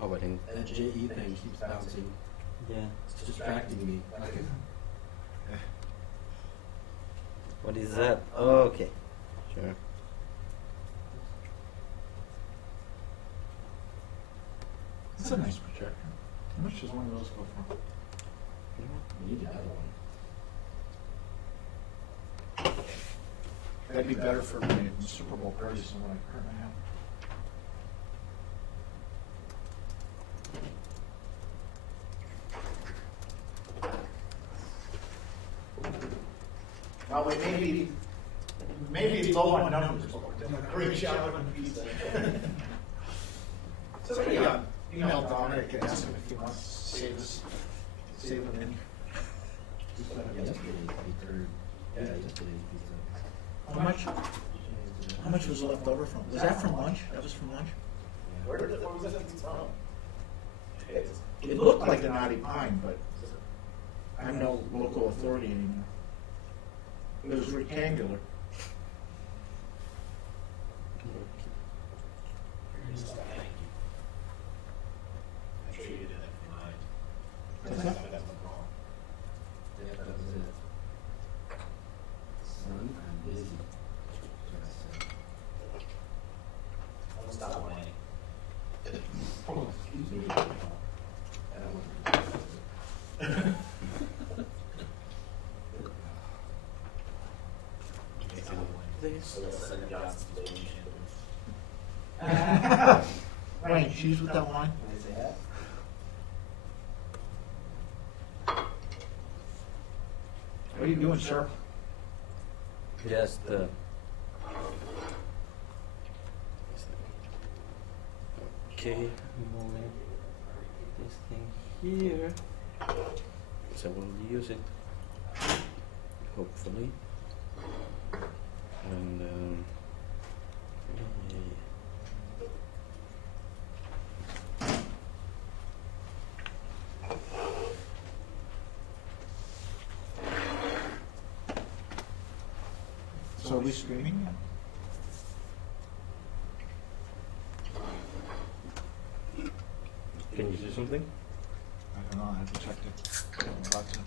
Oh, but in That JE thing keeps bouncing. yeah. It's distracting me. What is that? Oh, okay. Sure. It's a nice projector. How much does one of those go for? We need another one. That'd be better for my Super Bowl parties than what I currently have. Well, we maybe low on numbers, but we're doing a great job on pizza. Somebody email Dominic and ask him if he wants to save them in. Yesterday's pizza. How much was left over from? Was that from lunch? That was from lunch? Where was that from? It looked like the Naughty Pine, but I'm no local authority anymore. It was rectangular. I'm sure you did that in mind. What's that? That's no problem. Yeah, that was it. Son, I'm busy. I'll stop whining. Oh, excuse me. So let's send the Johnson's baby shampoo. Right, cheese with that wine. Can I say that? What are you doing, sir? Just okay, moving this thing here. So we'll use it, hopefully. And So are we streaming yet? can you see something? I don't know, I have to check it. I'm about to.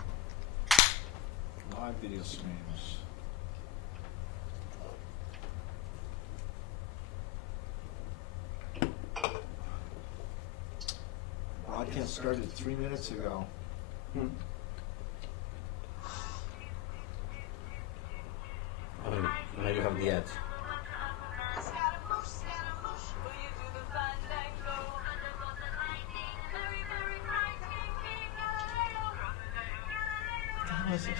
Live video streams. Broadcast started 3 minutes ago. Now you have the ads. What is this?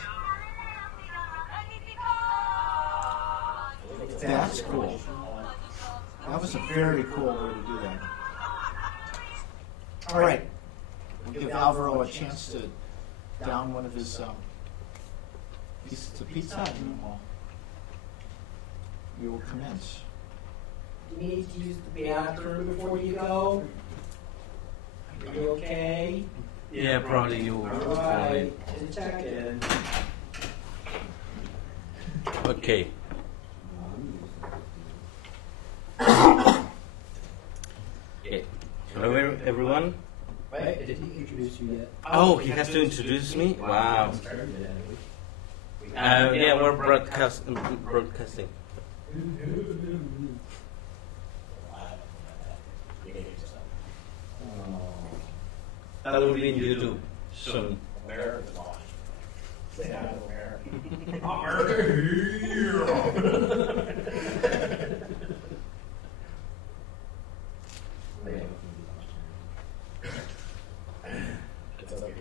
That's cool. That was a very cool way to do that. All right. We'll give Alvaro a chance to down one of his pieces of pizza, and then we will commence. You need to use the bathroom before you go? Are you okay? Yeah, probably you. Alright, just check in. Okay. Okay. Hello, everyone. Wait, did he introduce you yet? Oh, he has to introduce me? Wow. Yeah, we're broadcasting. That will be in YouTube soon. America's on. Say hi to America. It's okay.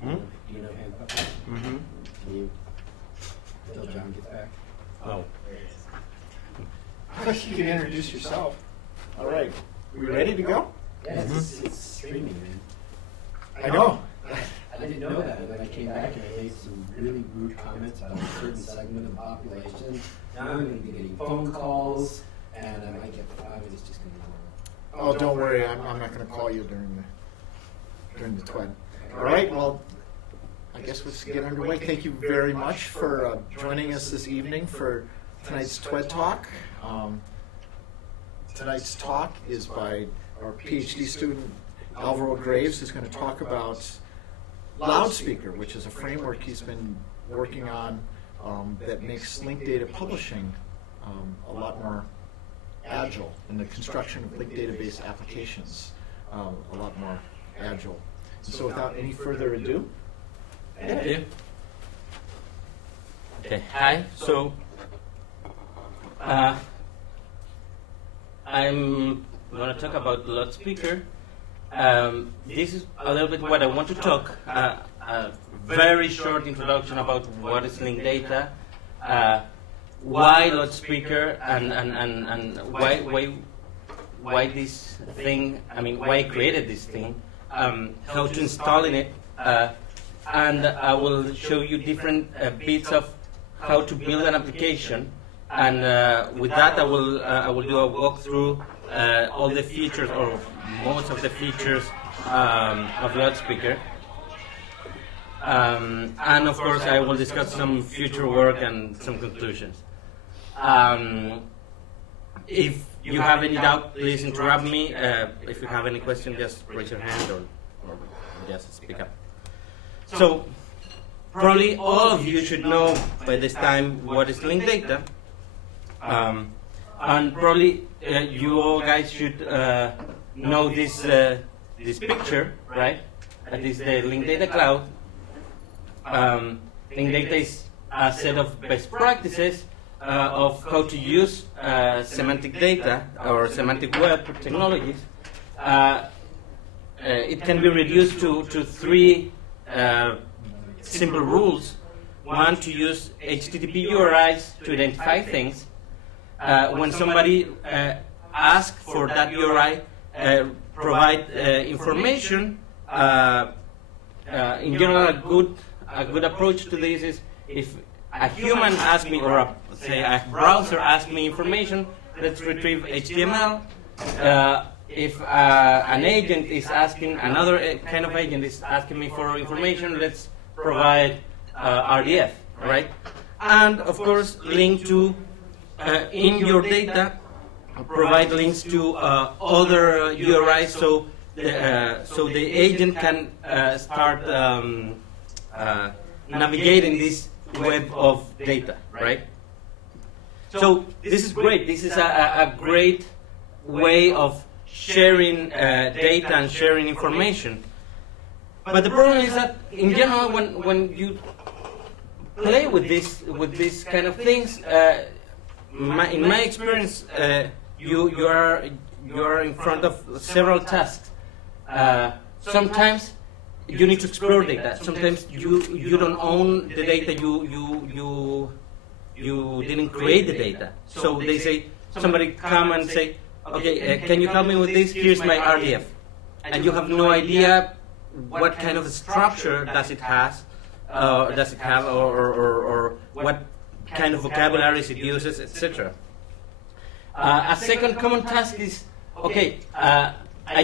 Hmm? You know hand puppets? Mm-hmm. Can you till John gets back? Oh. You can introduce yourself. All right. We ready to go? Yeah, it's streaming, man. I know. I didn't know that, and then I came back and I made some really rude comments about a certain segment of the population. Now I'm going to be getting phone calls, and I might get, I mean, it's just going to be horrible. Oh, don't worry. I'm not going to call you during during the TWED. All right, well, I guess let's get underway. Thank you very much for joining us this evening for tonight's TWED Talk. Tonight's talk is by our PhD student, Alvaro, who's going to talk about LODSpeakr, which is a framework he's been working on that makes linked data publishing a lot more agile, and the construction of linked database applications a lot more agile. And so without any further ado, Thank you. Okay, hi. So, I'm going to talk about LODSpeakr. This is a little bit what I want to talk. A very short introduction about what is linked data, why LODSpeakr, and why this thing. I mean, why I created this thing, how to install in it, and I will show you different bits of how to build an application. And with that, I will do a walkthrough all the features, or most of the features of LODSpeakr. And of course, I will discuss some future work and some conclusions. If you have any doubt, please interrupt me. If you have any question, just raise your hand or just speak up. So, probably all of you should know by this time what is linked data. And probably you all guys should know this picture, right? That is the linked data cloud. Linked data is a set of best practices of how to use semantic data or semantic web technologies. It can be reduced to three simple rules. One, to use HTTP URIs to identify things. When somebody asks for that URI, provide information. In general, a good approach to this is if a human asks me, or say a browser asks me information, let's retrieve HTML. If an agent is asking, another kind of agent is asking me for information, let's provide RDF, right? And of course, link to in your data, provide links to other URIs, so the agent can start navigating this web of data, right? So this is great. This is a great way of sharing data and sharing information. But the problem is that in general, when you play with this kind of things, in my experience, you are in front of several tasks. Sometimes you need to explore data. Sometimes you don't own the data. You didn't create the data. So they say, somebody come and say, okay, can you help me with this? Here's my RDF, and you have no idea what kind of structure does it have, or what kind of vocabularies it uses, etc. A second common task is, okay, I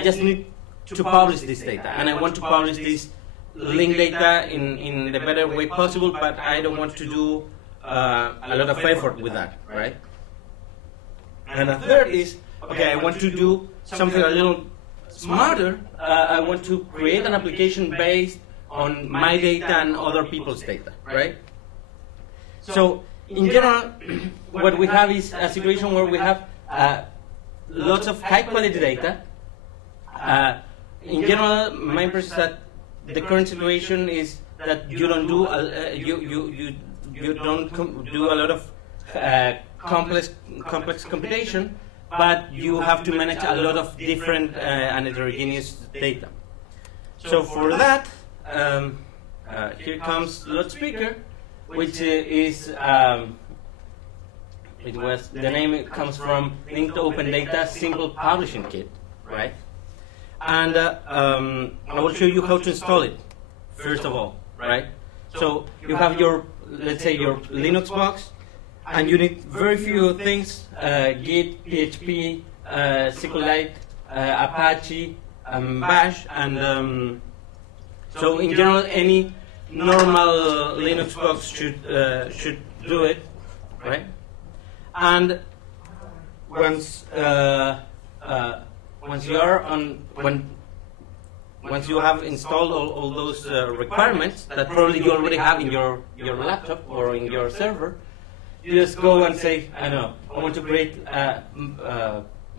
just need to publish this data, and I want to publish this linked data in the better way possible, but I don't want to do a lot of effort with that, right? And a third is, okay, I want to do something a little smarter. I want to create an application based on my data and other people's data, right? So, in general, what we have is a situation where we have lots of high-quality data. In general, my impression is that the current situation is that you don't do you don't do a lot of complex computation, but you have to manage a lot of different and heterogeneous data. So for that, here comes LODSpeakr, which is the name comes from Linked Open Data Simple Publishing Kit, right? And I will show you how to install it, first of all, right? So you have your, let's say, your Linux box, and you need very few things: Git, PHP, SQLite, Apache, Bash, and So in general, any normal Linux box should do it, right? And once you are on once you have installed all those requirements that probably you already have in your laptop or in your server, you just go and say, I don't know, I want to create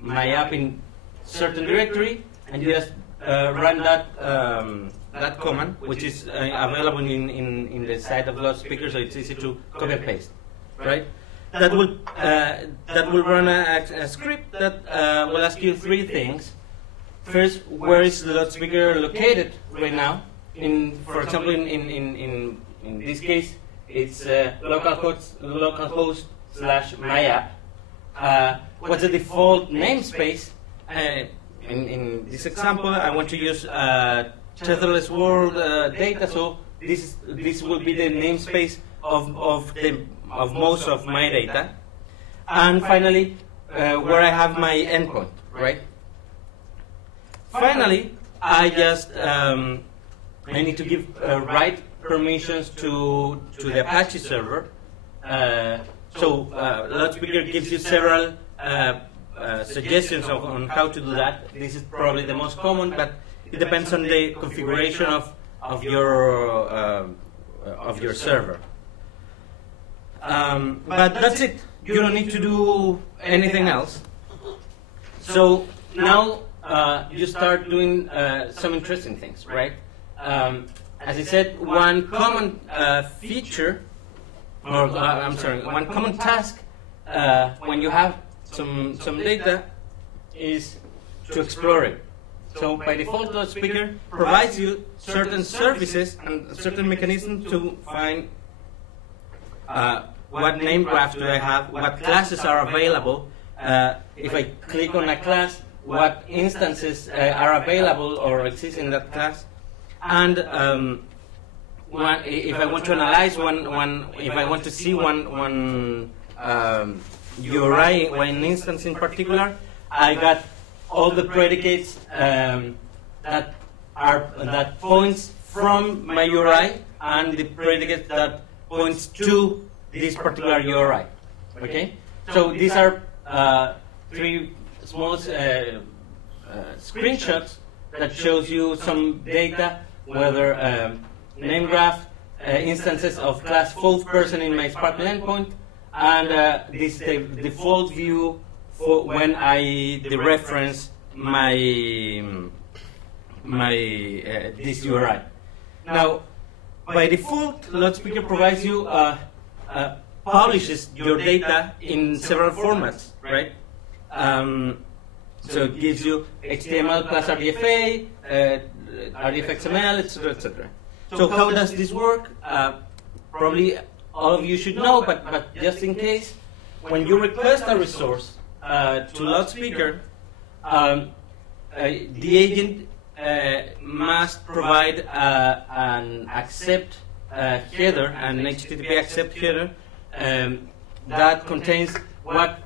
my app in certain directory, and you just run that that command, which is available in the site of LODSpeakr, so it's easy to copy and paste, right? That will run a script that will ask you three things. First, where is the LODSpeakr located right now? For example, in this case, it's localhost/myapp. What's the default namespace? In this example, I want to use tetherless world data, so this will be the namespace of most of my data. And finally, where I have my endpoint, right? Finally, I just I need to give write permissions to the Apache server. So LODSpeakr gives you several suggestions on how to do that. This is probably the most common, but it depends on the configuration of your server. But that's it. You don't need to do anything else. So now you start doing some interesting things, right? As I said, one common feature, or one common task when you have some data is to explore it. So by default, LODSpeakr provides you certain services and certain mechanisms to find what name graph do I have, what classes are available. If I click on a class, what instances are available or exist in that class. And if I want to analyze if I want to see one URI, one instance in particular, I got all the predicates that points from my URI and the predicates that points to this particular URI. Okay, so these are three small screenshots that shows you some data, whether name graph, instances of class fourth person in my Sparkle endpoint, and this is the default view for when I dereference this URI. Now, by default, LODSpeakr provides you publishes your data in several formats, right? So it gives you HTML plus RDFA, RDFXML, etc., etc. So how does this work? Probably all of you should know, but just in case, when you request a resource to LODSpeakr, the agent must provide an accept header, an HTTP accept header that contains what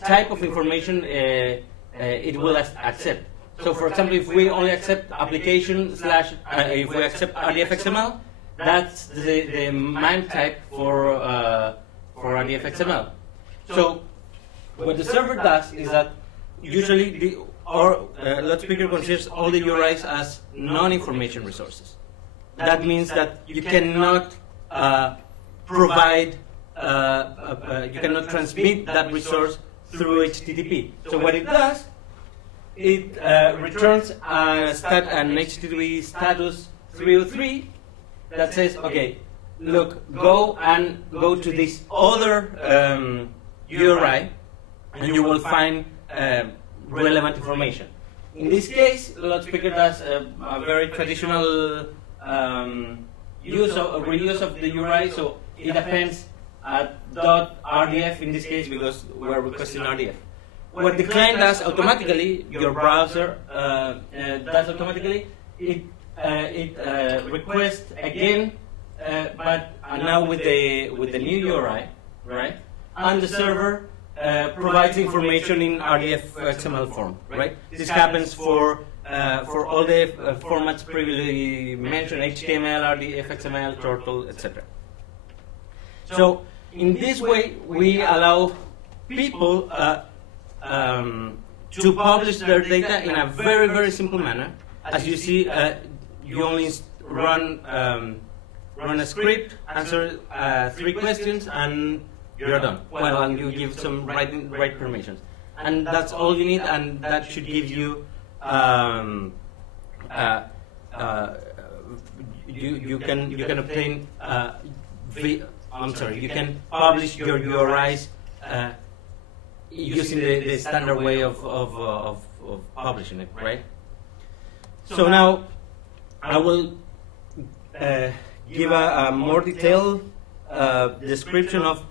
type of information it will accept. So, for example, if we only accept application / if we accept RDFXML, that's the MIME type for RDFXML. So, what the server does is that usually LODSpeakr considers all the URIs as non-information resources. That means that you cannot provide, you cannot transmit that resource through HTTP. So what it does, it returns an HTTP status 303 that says, okay, look, go to this other URI, and you will find relevant information. In this case, LODSpeakr does a very traditional reuse of the URI, so it depends at .rdf in this case because we're requesting RDF. What the client does automatically, your browser does automatically, it requests again, but now with the new URI, right? And the server provides information in RDF XML form, right? This happens for for all the formats previously mentioned, HTML, RDF, XML, Turtle, etc. So in this way, we allow people to publish their data in a very, very simple manner. As you see, you only run a script, answer 3 questions, and you're done. Well, and you give some right permissions, and that's all you need, and that should give you you can obtain you can publish your URIs using the standard way of publishing it, right? So now I will give a more detailed description of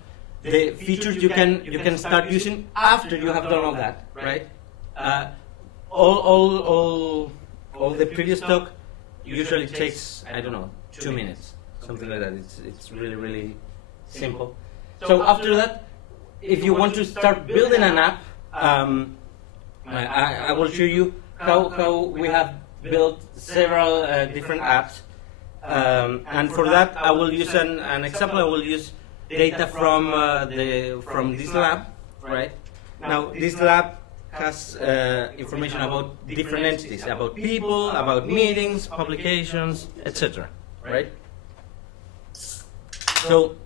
the features you can start using after you have done all that, right? All the previous talk usually takes, I don't know, 2 minutes, something like that. It's really simple. So after that, if you want to start building an app, I will show you how we have built several different apps. And for that, I will use an example. I will use data from this lab, right? Now, this lab has information about different entities, about people, about meetings, publications, etc., right? So,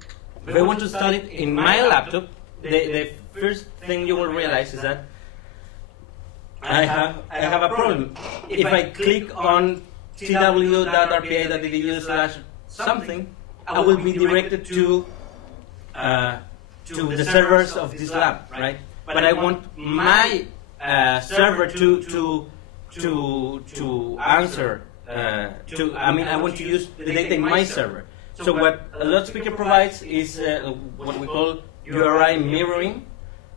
if I want to start it in my laptop, the first thing you will realize is that I have a problem. If I click on tw.rpi.edu/something, I will be directed to the servers of this lab, right? But I want my server to answer. I want to use the data in my server. So what LODSpeakr provides is what we call URI mirroring,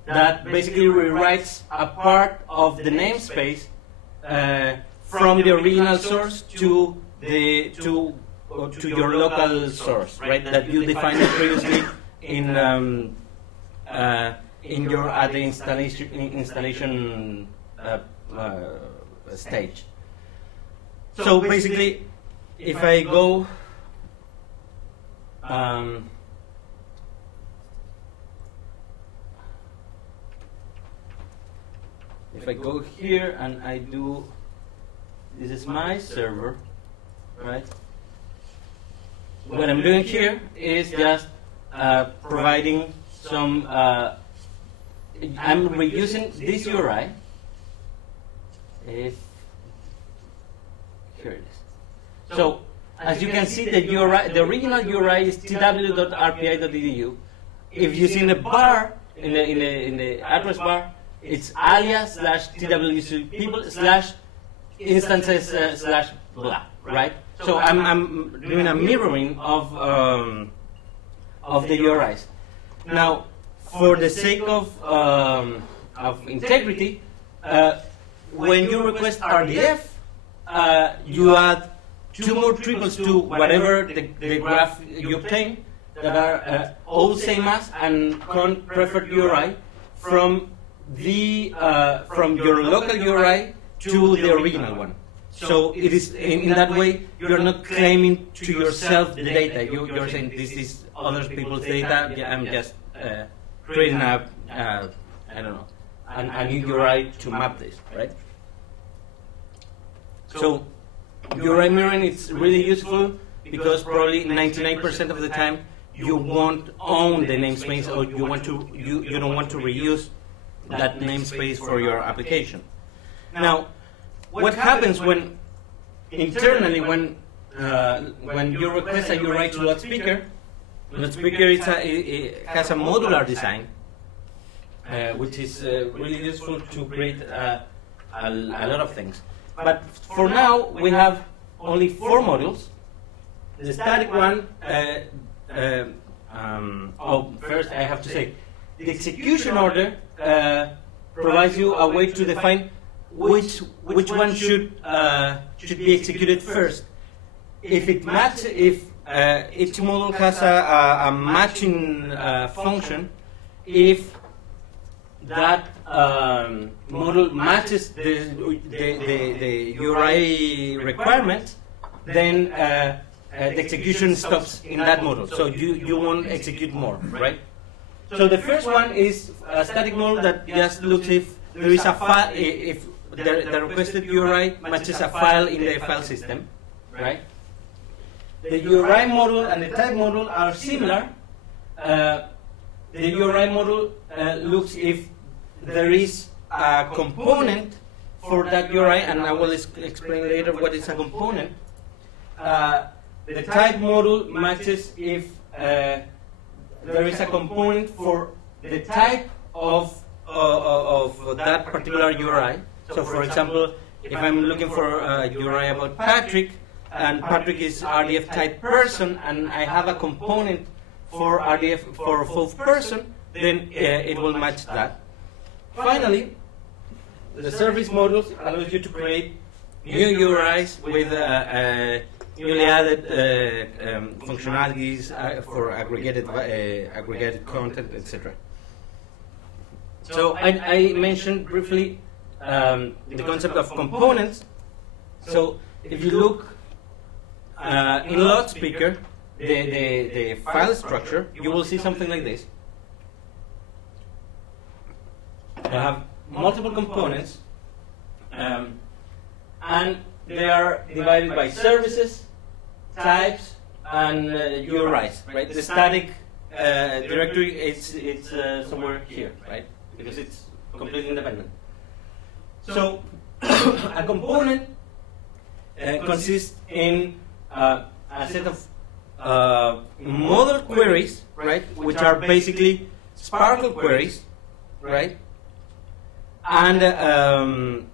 that basically rewrites a part of the namespace from the original source to your local source, right? That you defined previously in your at the installation stage. So basically, if I go here and I do, this is my server, right? What I'm doing here is just providing some, I'm reusing this URI. Here it is. So, as you can see, the original URI is tw.rpi.edu. If you see in the bar, in the address bar, it's alias/twc people/instances/blah, right? So I'm doing a mirroring of the URIs. Now, for the sake of integrity, when you request RDF, you add 2 more triples to whatever the graph you obtain that are all same as and preferred URI from your local URI to the original one. So it is in that way you're not claiming to yourself the data. You're saying this is other people's data. I'm just creating a new URI to map this, right? So URI mirroring is really useful because probably 99% of the time you won't own the namespace, or you don't want to reuse that namespace for your application. Now, what happens when internally when you request a URI to LODSpeakr? LODSpeakr has a modular design, which is really useful to create a lot of things. But for now, we have only 4 modules. The static one. First I have to say, the execution order provides you a way to define which one should be executed first. If each module has a matching function, if that model matches the URI requirement, then the execution stops in that model. So you won't execute more, right? So the first one is a static model that just looks if there is a file, if the requested URI matches a file in the file system, right? The URI model and the type model are similar. The URI model looks if there is a component for that URI, and I will explain later what is a component. The type model matches if there is a component for the type of that particular URI. So, for example, if I'm looking for a URI about Patrick, and Patrick is RDF type person, and I have a component for RDF for fourth person, then it will match that. Finally, the service models allows you to create new URIs with newly added functionalities for aggregated content, etc. So I mentioned briefly the concept of components. So if you look in LODSpeakr, the file structure, you will see something like this. You have multiple components, and they are divided by services, types, and URIs. Right? The static directory it's somewhere here, right? Because it's completely independent. So a component consists in a set of model queries, right, which are basically Sparkle queries, right? And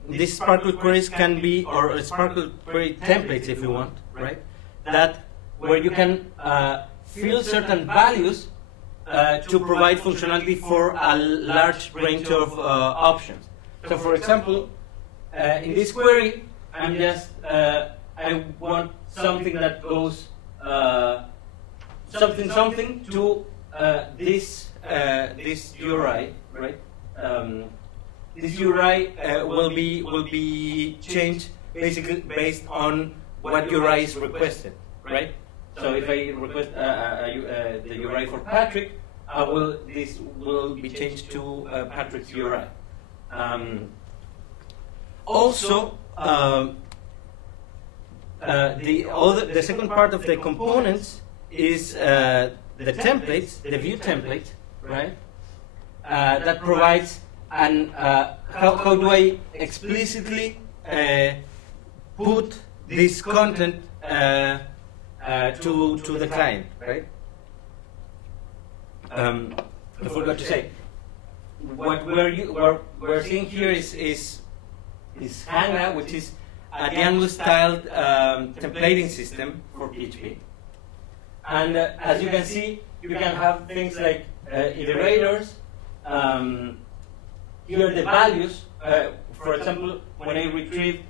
these Sparkle queries can be, or Sparkle query templates if you want, right? That where you can fill certain values to provide functionality for a large range of options. So, for example, in this query, I'm just I want something that goes something to this URI, right? This URI will be changed basically based on what URI is requested, right? So if I request the URI for Patrick, this will be changed to Patrick's URI. Also, the second part of the components is the templates, the view template, right? That provides how do I explicitly put this content to the client, right? I forgot to say, what we're seeing here is Hanga, which is a Django-styled templating system for PHP. And as you can see, you can have things like iterators. Here are the values. For example, when I retrieve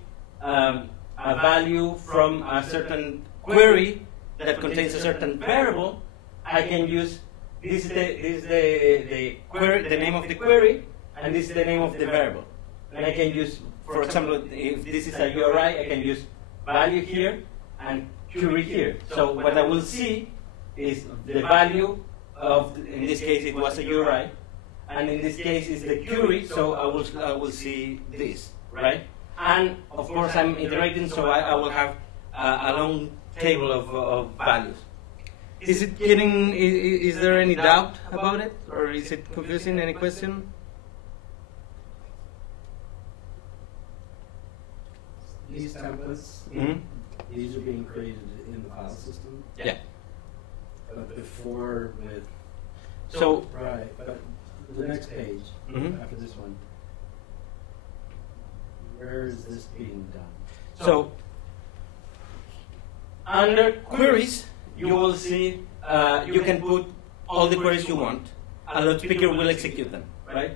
a value from a certain query that contains a certain variable, I can use this is the query, the name of the query, and this is the name of the variable. And I can use, for example, if this is a URI, I can use value here and query here. So what I will see is the value of, in this case, it was a URI, and in this case, it's the query. So I will see this, right? And of course, I'm iterating, so I will have a long table of values. Is it getting? Is there any doubt about it, or is it confusing? Any question? These templates, these are being created in the file system. Yeah. But before with. So. Right, but the next page after this one. Where is this being done? So. Under queries, you will see you can put all the queries you want. A LODSpeakr will execute them, right?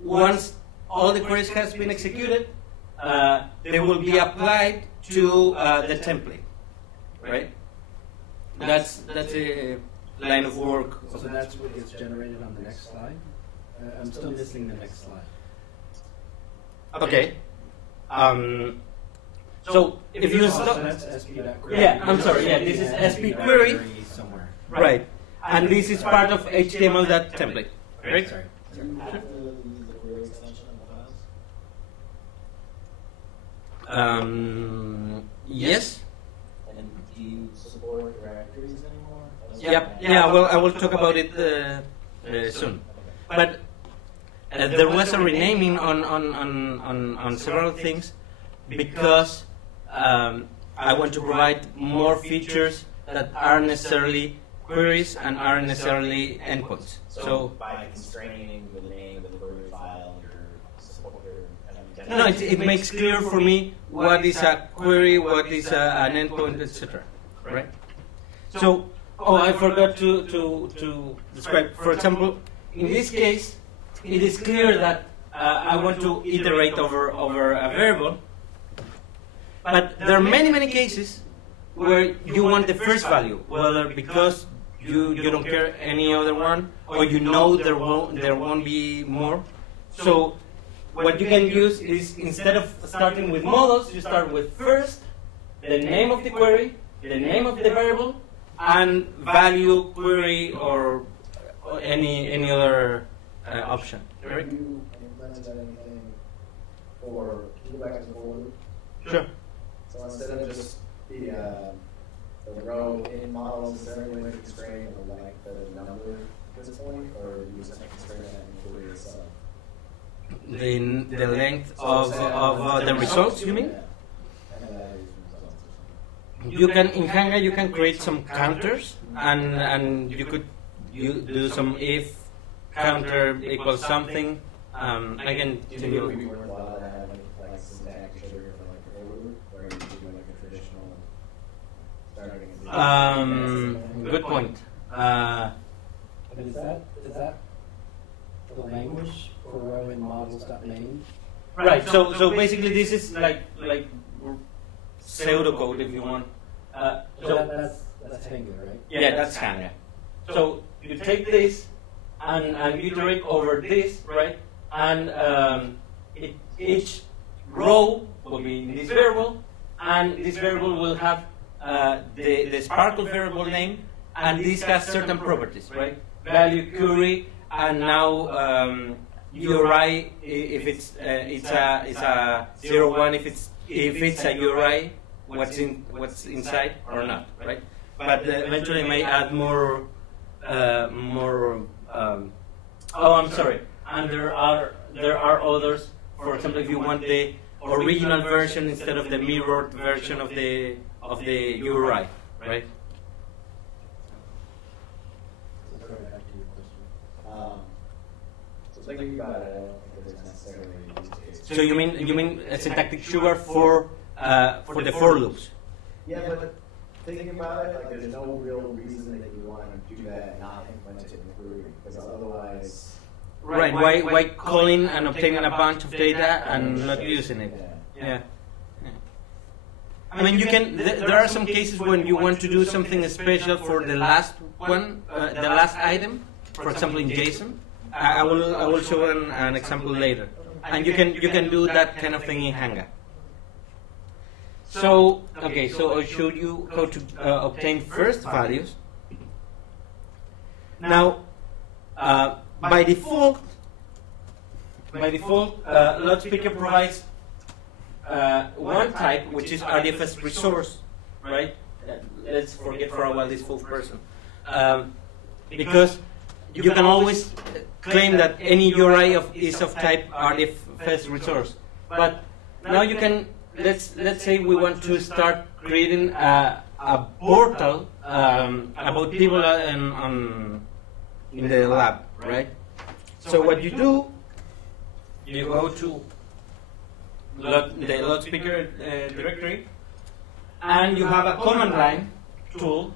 Once all the queries has been executed, they will be applied to the template, right? That's a line of work. So that's what gets generated on the next slide? I'm still missing the next slide. Okay. So if you So stop, that's sp.query. yeah, I'm sorry. Yeah, this is sp query, somewhere. right? And this is part of HTML.template, right? Sorry. Do you have to use the query extension in the files? Yes. And do you support directories anymore? Yeah. Well, I will talk about it soon. But there was a renaming on several things because I want to provide more features that aren't necessarily queries and aren't necessarily endpoints. So by constraining the name of the query file, your support, no, it makes clear for me what is a query, what is an endpoint, etc. Right? So, I forgot to describe. For example, in this case, it is clear that I want to iterate over a variable, but there are many cases where you want the first value, whether because you don't care any other one, or you know there won't be more. So what you can use is, instead of starting with models, you start with first the name of the query, the name of the variable, and value query or any other option. Right? Have you implemented anything for, can you go back to the for loop? Sure. So instead of just the row in models, is there any way to constrain the length of the number at this point, or do you just have to constrain that in the query itself? The length of the results, you mean? Yeah. And results or something. You can, in Hanga, you can create some counters, and you could do some if counter equals something. I can Do you think it would be worthwhile to have like syntactic trigger for like the for loop, or you could do like a traditional starting at Good point. But is that the language for row in models.name? Right. So basically, this is like pseudocode, if you want. So that's Angular, right? Yeah, that's Hanga. So you take this and iterate over this, right? And each row will be in this variable, and this variable will have the Sparkle variable name, and this has certain properties, right? Value query, and now URI if it's a 0, 1 if it's a URI, what's inside or not, right? But eventually I may add more. I'm sorry. And there are others. For example, if you want the original version instead of the mirrored version of the URI, right? So going back to your question. So thinking about it, I don't think there's necessarily a use case. So you mean a syntactic sugar for the for loops? Yeah, but thinking about it, like there's no real reason that you want to do that and not implement it in the query, because otherwise. Right. Why calling and obtaining a bunch of data and not using it? Yeah. I mean, you can. There are some cases when you want to do something special for the last one, the last item. For example, in JSON, I will show an example later, and you can do that kind of thing in Hanga. So okay, so I showed you how to obtain first values. Now, by default, LODSpeakr provides one type, which is RDFS resource, right? Let's forget for a while this full person, because you can always claim that any URI is of type RDFS resource. But now you can, let's say we want to start creating a portal about people in the lab, right? So what you do, you go to the LODSpeakr directory, and you have a command line tool,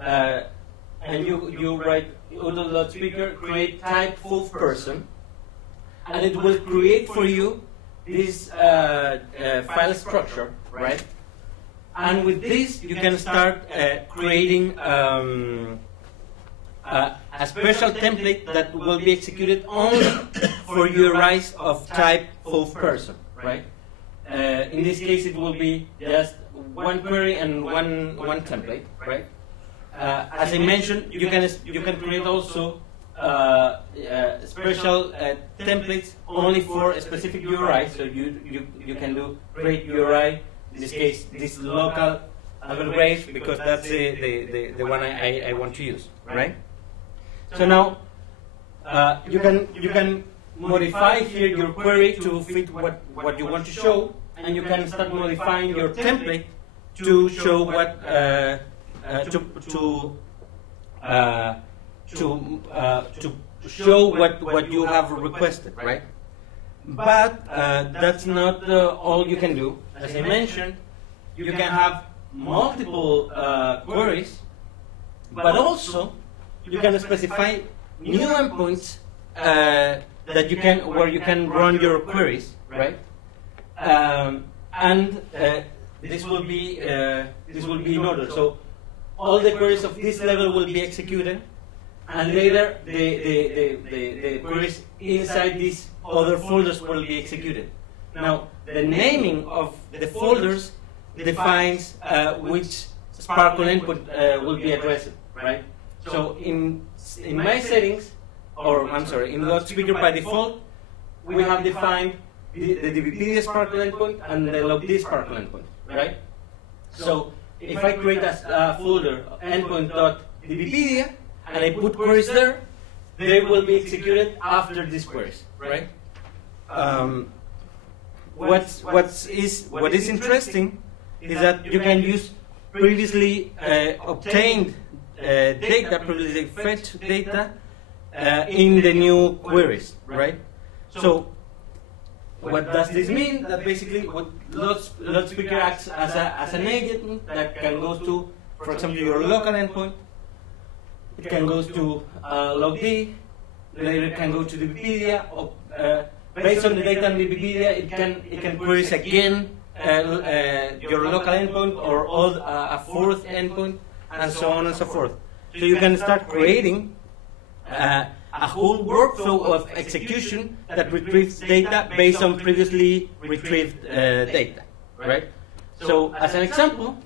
and you write LODSpeakr create type full person, and it will create for you this file structure, right? And with this, you can start creating a special template that will be executed only for URIs of type of person, right? In this case, it will be just one query and one template, right? As I mentioned, you can create also special templates only for a specific URI. So you can do create URI. In this case, this local Alvaro Graves, because that's the one I want to use, right? So now you can modify here your query to fit what you want to show, and you can start modifying your template to show what to show what you have requested, right? But that's not all you can do. As I mentioned, you can have multiple queries, but also you can specify new endpoints that where you can run your queries, right? And this will be in order. So all the queries of this level will be executed, and later the queries inside these other folders will be executed. Now, the naming of the folders defines which Sparkle input will be addressed, right? So in my settings, or I'm sorry, in LODSpeakr by default, we have defined the DBpedia Sparkle endpoint and the LOD Sparkle endpoint, right? So if I create a folder endpoint.dbpedia and I put queries there, they will be executed after these queries, right? What is interesting is that you can use previously obtained data, previously fetched data in the new queries, right? So what does this mean? That basically LODSpeakr acts as an agent that can go to, for example, your local endpoint. It can go to logd, later it can go to DBpedia. Based on the data in DBpedia, it can queries again your local endpoint or a fourth endpoint, and so on and so forth. So you can start creating a whole workflow of execution that retrieves data based on previously retrieved data, right? So as an example,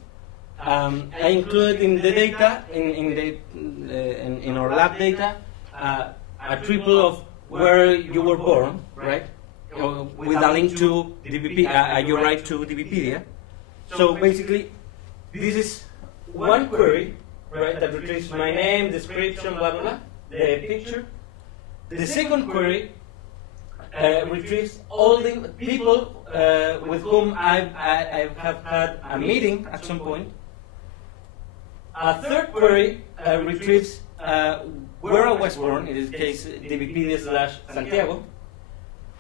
I included in the data, in our lab data, a triple of where you were born, right? With a link to DBP, your right to DBpedia. So basically, this is one query, right, that retrieves my name, description, blah, blah, blah, the picture. The second query retrieves all the people with whom I have had a meeting at some point. A third query retrieves where I was born, in this case, DBpedia/Santiago.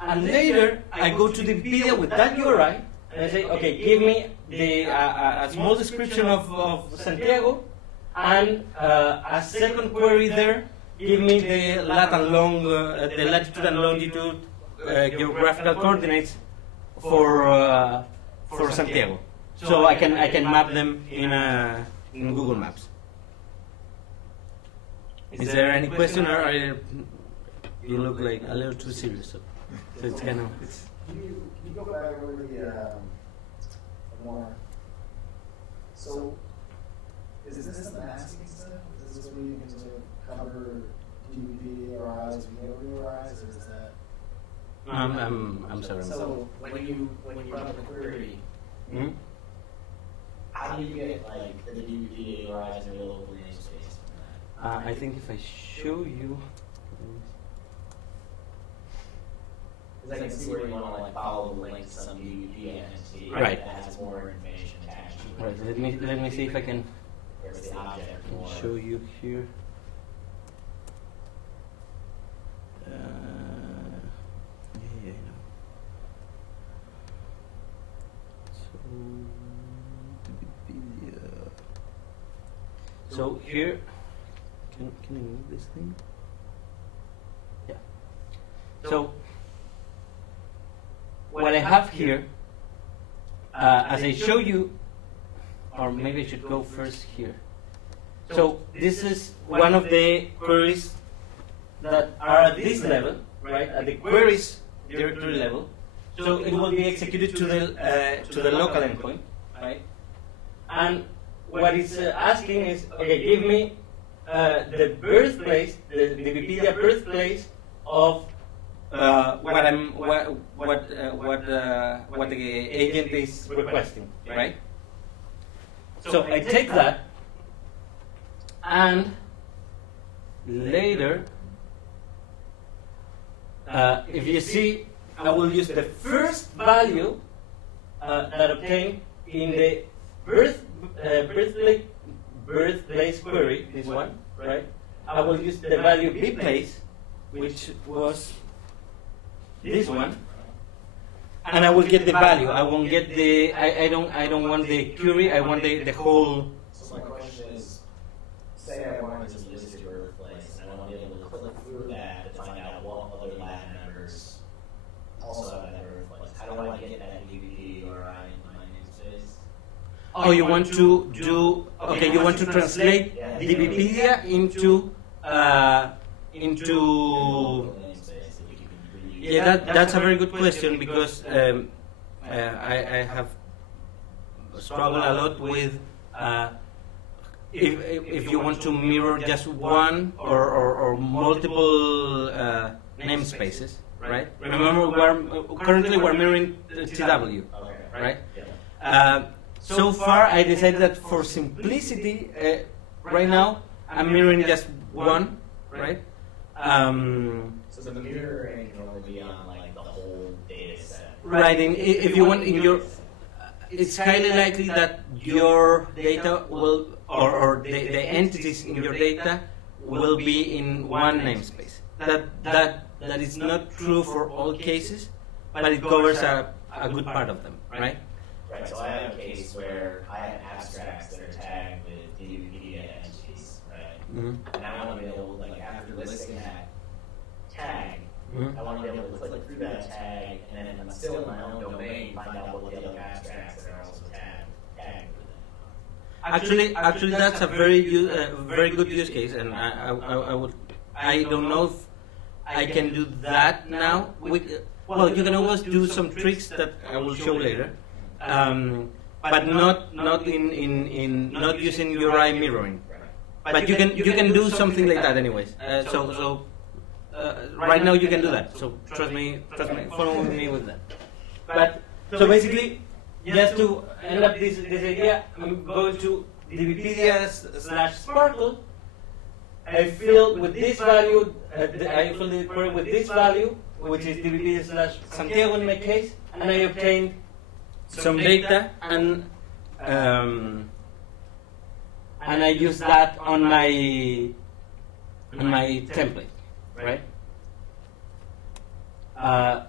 And later, I go to DBpedia with that URI, and I say, okay, give me a small description of Santiago, and a second query there, give me the the latitude and longitude geographical coordinates for Santiago. So I can map them in Google Maps. Is there any question, or you look like a little too serious? So it's kind of. Can you go back over the more? So, is this the masking stuff? Is this where you can sort of cover DBP or eyes, or eyes, or is that? I'm sorry. So when you run the query, how do you get like the DBP or eyes in your local namespace? I think if I show you. Because I can see where you want to like follow the link to some DBP entity Right. that has more information attached to it. Right. Let me see if I can Where's the object more? show you here. Yeah, I know. So here, can you move this thing? Yeah. So what I have here, as I show you, or maybe I should go first here. So this is one of the queries that are at this level, right? At the queries directory level. So it will be executed to the local endpoint, right? And what it's asking is, okay, give me the birthplace, the Wikipedia birthplace of what the agent is requesting, right? So I take that, and later, if you see, I will use the first value that obtained in the birthplace query, this one, right? I will use the value bplace, which was this one, and I will get the value. I won't get the. I don't want the query. I want the whole. So my question is, say I wanted to list your birthplace, and I want to be able to click through that to find out what other Latin members also have that birthplace. How do I get that DVD or in my namespace? Oh, you want to do? Okay, you want to translate the Wikipedia into. Yeah, that's a very good question, because I have struggled a lot with if you want to mirror just one or multiple namespaces, right? Remember, currently we're mirroring TW, right? So far, I decided that for simplicity, right now I'm mirroring just one, right? So the mirroring can only be on like the whole data set. Right, and if you want in your, it's highly likely that your data will, or the entities in your data will be in one namespace. That is not true for all cases, but it covers a good part of them, right? Right, so I have a case where I have abstracts that are tagged with Wikipedia entities, right? Mm-hmm. And I want to be able to, like, after listing that tag, Mm-hmm. I want to be able to click through that tag, and then I'm still in my own domain, find out what the other abstracts that are also tagged with it. Actually, that's a very good use case, and I don't know if I can do that now. Well, you can always do some tricks that I will show later, but not not using URI mirroring. But you can do something like that anyways. Right now you can do that. So trust me, follow me with that. But so basically, just to end up this idea, I'm going to Wikipedia/Sparkle. I fill with this value. I fill the query with this value, which is Wikipedia/Santiago in my case, and I obtain some data, and I use that on my template, right?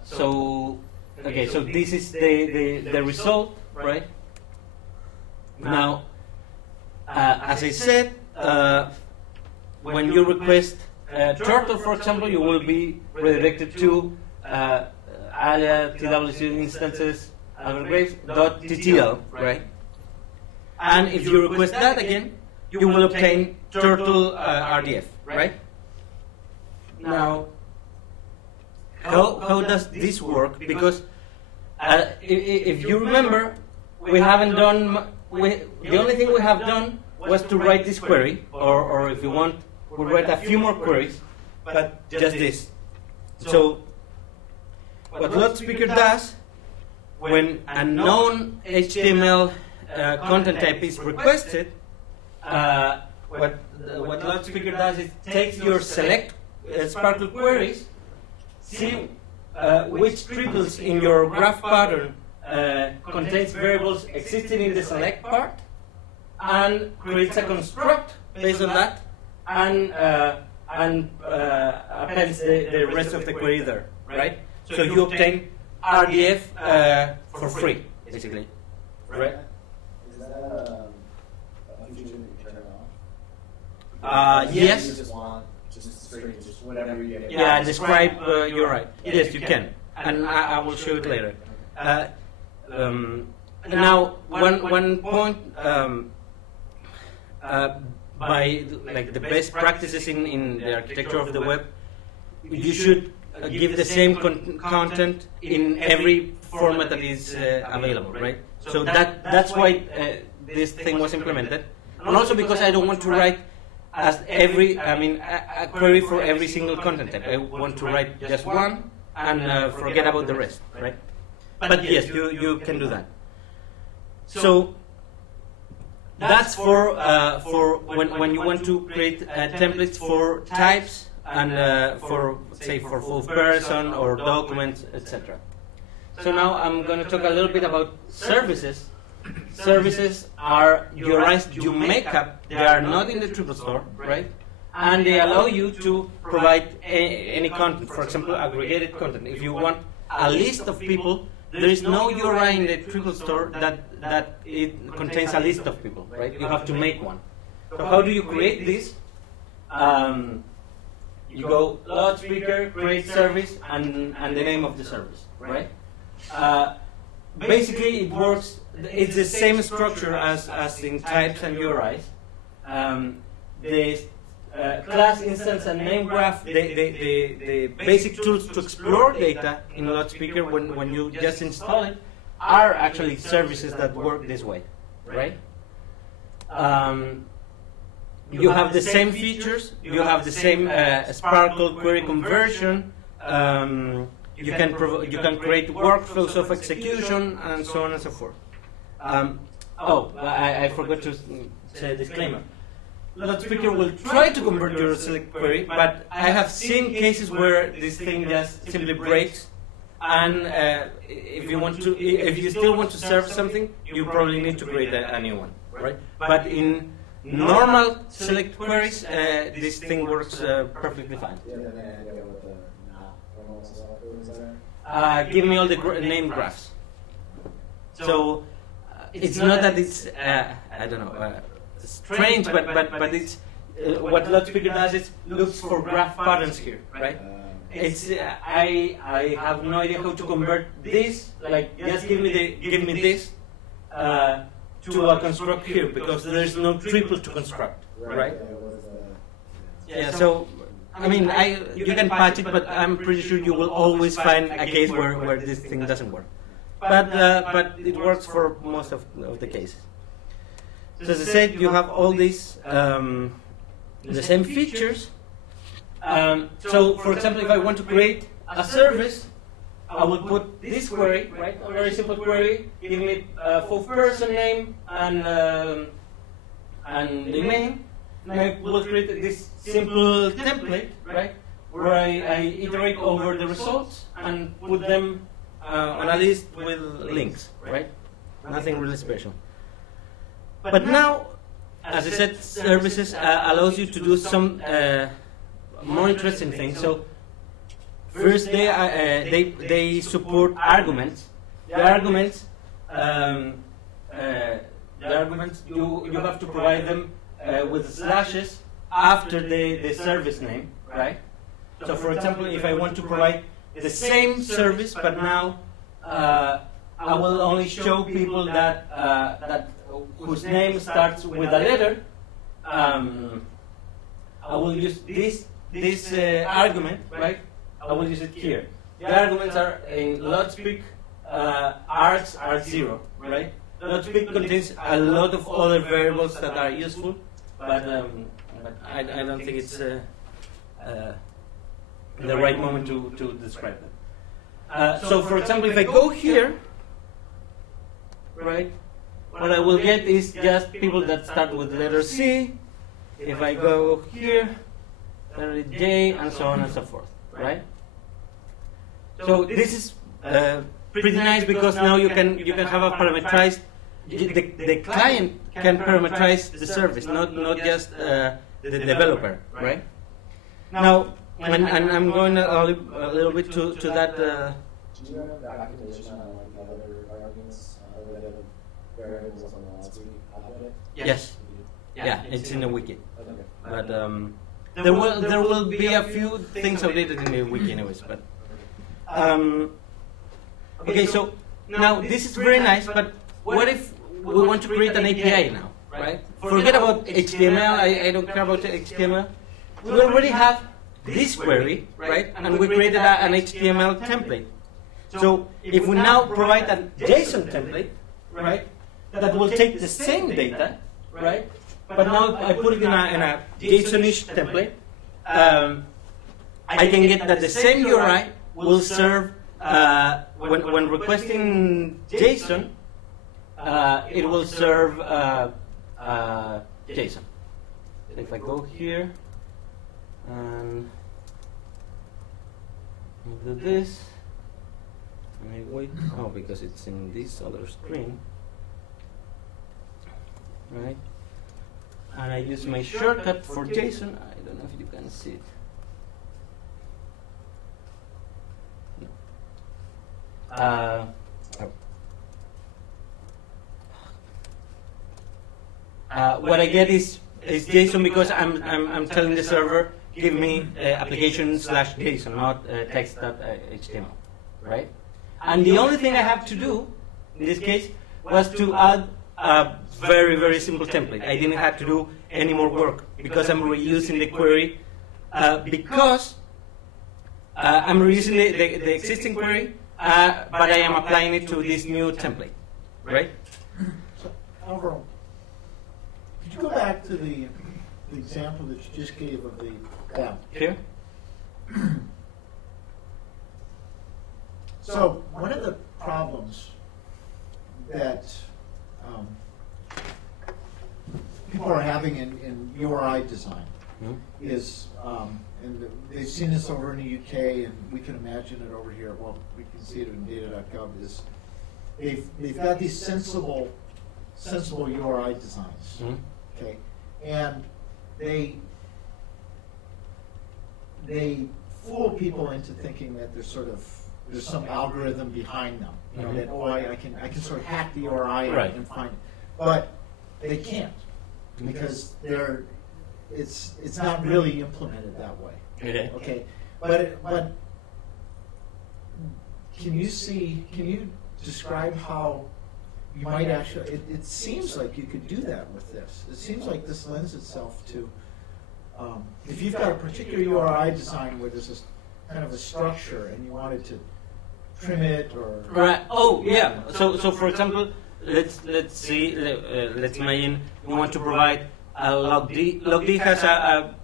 So this is the result, right? Now, as I said, when you request Turtle, for example, you will be redirected to alia twc instances alvargraves.ttl, right? And if you request that again, you will obtain Turtle RDF, right? Now, how does this work? Because if you remember, we haven't done. The only thing we have done was to write this query, or if you want, we'll write a few more queries, but just this. So, what LODSpeakr does, when a known HTML content type is requested, what LODSpeakr does is takes your select Sparkle queries, see which triples in your graph pattern contains variables existing in the select part, and creates a construct based on that, and appends the rest of the query there, right? So you obtain RDF for free, basically, right? Is that a feature that you turn off? Yes. You just want just whatever you get. Yeah, describe. You're right. Yes, you can, and I will show it later. Now, one point. by like the best practices in the architecture of the web, you should give the same content in every format that is available, right? So that's why this thing was implemented, and also because I don't want to write a query for every single content type. I want to write just one and forget about the rest, right? But yes, you can do that. So that's for when you want to create templates for types and for full person or documents, etc. So now I'm going to talk a little bit about services. Services are URIs you make up. They are not in the triple store, right? And they allow you to provide any content. For example, aggregated content. If you want a list of people, there is no URI in the triple store that it contains a list of people, right? You have to make one. So how do you create this? You go LODSpeakr, create service, and the name of the service, right? Basically, it works. It's the same structure as in types and URIs. The class, instance, and name graph, the basic tools to explore data in LODSpeakr when you just install it are actually services that work this way, right? You have the same features. You have the same Sparkle query conversion. You can create workflows of execution and so on and so forth. I forgot to say a disclaimer. LODSpeakr will try to convert your select query, but I have seen cases where this thing just simply breaks. And if you still want to serve something, you probably need to create a new one, right? But in normal select queries, this thing works perfectly fine. Give me all the name graphs. So it's not that it's strange, but it's what LODSpeakr does is looks for graph patterns here, right? It's I have no idea how to convert this. Like just give me this to a construct here because there's no triple to construct, right? Yeah. So I mean, you can patch it, but I'm pretty sure you will always find a case where this thing doesn't work. But it works for most of the cases. So as I said, you have all these the same features. So for example, if I want to create a service, I will put this query, right? A very simple query. Give me a full person name and the name. And I will create this simple template, right? Where I iterate over the results and put them on a list with links, right? Nothing really special. But now, as I said, services allows you to do some more interesting things. So first, they support arguments. The arguments you have to provide them with slashes after the service name, right? So for example, if I want to provide the same service, but now I will only show people that whose name starts with a letter, I will use this argument, right? I will use it here. The arguments are in LODSpeakr, args are 0, right? LODSpeakr contains a lot of other variables that are useful, but I don't think it's the right moment to describe them. So for example, if I go here, right, what I will get is just people that start with the letter C. If I go here, letter J, and so on and so forth, right? So this is pretty nice because now you can have a parameterized. The client can parameterize the service, not just the developer, right? Now, and I'm going a little bit to that. Do you have documentation on like other arguments, other variables on LODSpeakr? Yes. Yeah, it's in the wiki. Okay. But there will be a few things updated in the wiki anyways. But okay, so now this is very nice. But what if we want to create an API now, right? forget about HTML. I don't care about HTML. We already have this query, right? And we created an HTML template. So if we now provide a JSON template, right, that will take the same data, right, but now I put it in a JSON-ish template, I can get that the same URI will serve, when requesting JSON, it will serve JSON. If I go here and do this, and I wait, oh, because it's in this other screen, right? And I use my shortcut for JSON. I don't know if you can see it. What I get is JSON because I'm telling the server, give me application/JSON, not text.html, right? And the only thing I have to do in this case was to add a very, very simple template. I didn't have to do any more work because I'm reusing the query, because I'm reusing the existing query, but I am applying it to this new template, right? So, Alvaro, could you go back to the example that you just gave of the tab? Here? So one of the problems that people are having in URI design is, and they've seen this over in the UK, and we can imagine it over here. Well, we can see it in data.gov. Is they've got these sensible URI designs, okay, and they fool people into thinking that there's some algorithm behind them. You know, that I can sort of hack the URI and find it, but they can't because it's not really implemented that way. Okay. Okay, but can you describe how you might actually? It seems like you could do that with this. It seems like this lends itself to if you've got a particular URI design where there's this kind of a structure and you wanted to trim it or right. Oh yeah. So for example, let's imagine we want to provide a logd. Logd has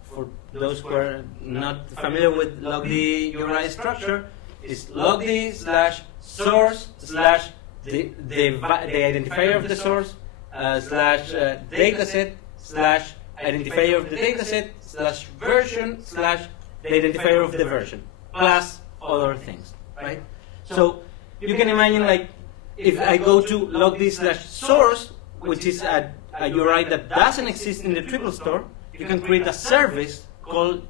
for those who are not familiar with logd URI structure, is logd /source / the identifier of the source / dataset / identifier of the dataset / version / the identifier of the version, plus other things, right? So you can imagine, like, if I go to logd /source, which is a URI that doesn't exist in the triple store, you can create a service called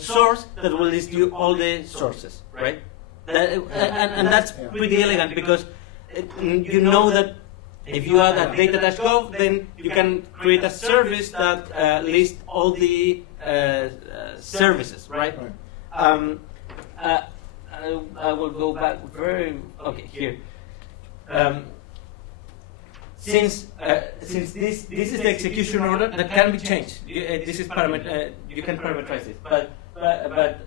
source that will list you all the sources, right? And that's pretty elegant because you know that if you add a data-gov, then you can create a service that lists all the services, right? I will go back here. Since this is the execution order that can be changed, this is you can parameterize it. But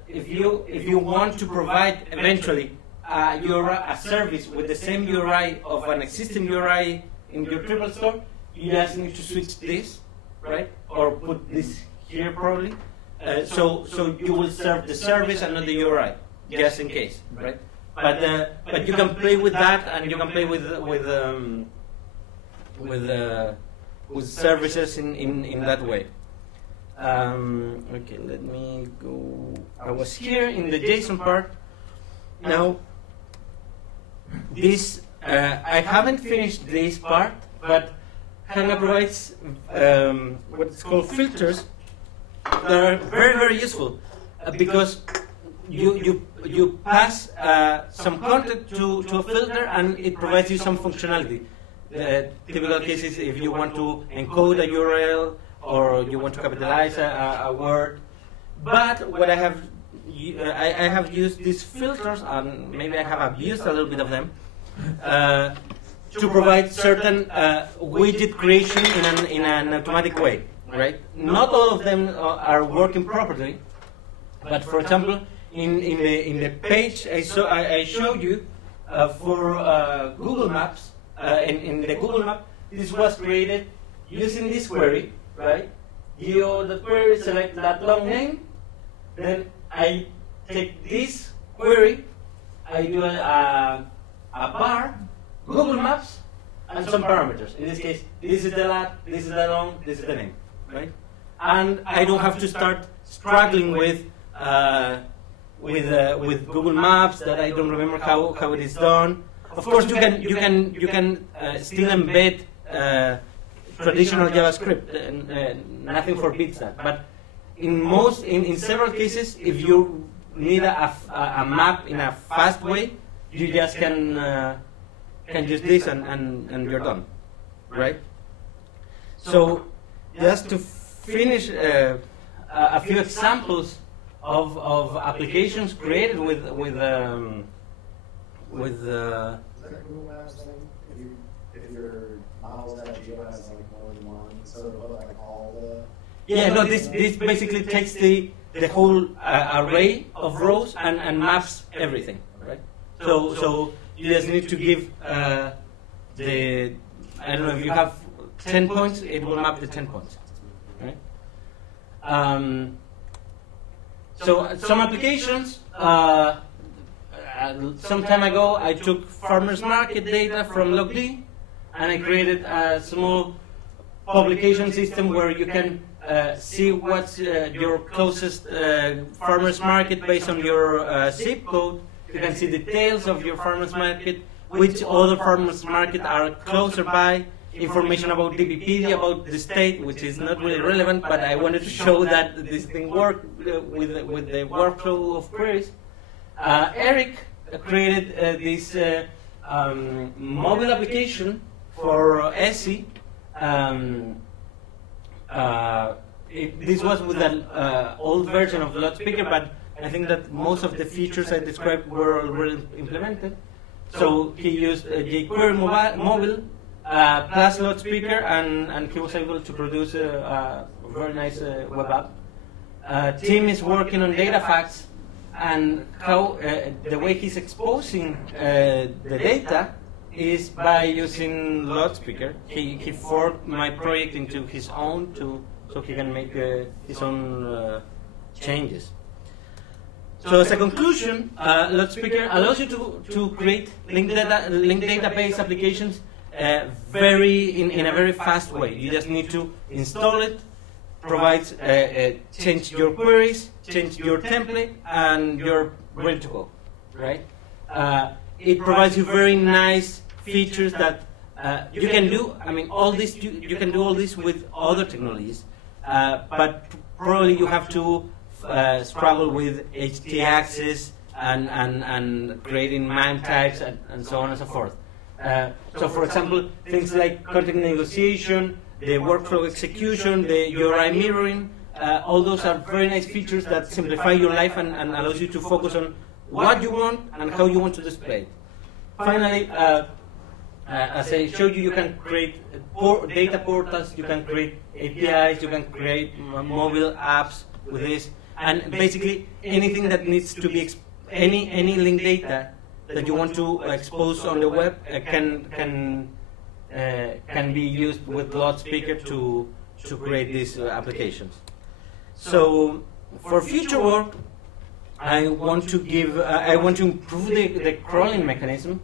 if you want to provide eventually a service with the same URI of an existing URI in your triple store, you just need to switch this, right, or put this here probably. So you will serve the service and not the URI, just in case, right? But you can play with that, and you can play with services in that way. Okay, let me go. I was here in the JSON part. Now, this I haven't finished this part, but HANA provides what's called filters that are very, very useful because you pass some content to a filter and it provides you some functionality. The typical case is if you want to encode a URL or you want to capitalize a word. But what I have used these filters, and maybe I have abused a little bit of them, to provide certain widget creation in an automatic way, right? Not all of them are working properly, but for example, in the page I showed you for Google Maps, in the Google Map, this was created using this query, right? The query, select that long name, then I take this query, I do a bar, Google Maps, and some parameters. In this case, this is the lat, this is the long, this is the name, right? And I don't have to start struggling with Google Maps that I don't remember how it is done. Of course, you can still embed traditional JavaScript, and nothing forbids that. But in several cases, if you need a map in a fast way, you just can use this and you're done, right? So just to finish, a few examples of applications created with Is that Google Maps thing? If your models.geo has like more than one, so it'll put like all the... Yeah, no, this basically takes the whole array of rows and maps everything, right? So you just need to give I don't know, if you have 10 points, it will map the 10 points, right? So some applications, some time ago, I took farmers market data from LogD, and I created a small publication system where you can see what's your closest farmers market based on your zip code. You can see details of your farmers market, which other farmers market are closer by, information about DBP, about the state, which is not really relevant, but I wanted to show that this thing worked with the workflow of queries. Eric created this mobile application for SE. This was with an old version of LODSpeakr, but I think that most of the features I described were already implemented. So he used jQuery mobile plus LODSpeakr, and he was able to produce a very nice web app. Tim is working on data facts, and how the way he's exposing the data is by using LODSpeakr. He forked my project into his own so he can make his own changes. So as a conclusion, LODSpeakr allows you to create linked database applications in a very fast way. You just need to install it, change your queries, change your template, and you're ready to go, right? It provides you very nice features that you can do. I mean, all this you can do all this with other technologies, but probably you have to struggle with htaccess and creating MIME types and so on and so forth. So, for example, things like content negotiation, the workflow execution, the URI mirroring, all those are very nice features that simplify your life and allows you to focus on what you want and how you want to display it. Finally, as I showed you, you can create data portals, you can create APIs, you can create mobile apps with this, and basically anything that needs to be any linked data that you want to expose on the web can be used with LODSpeakr to create these applications. So for future work, I want to improve the crawling mechanism.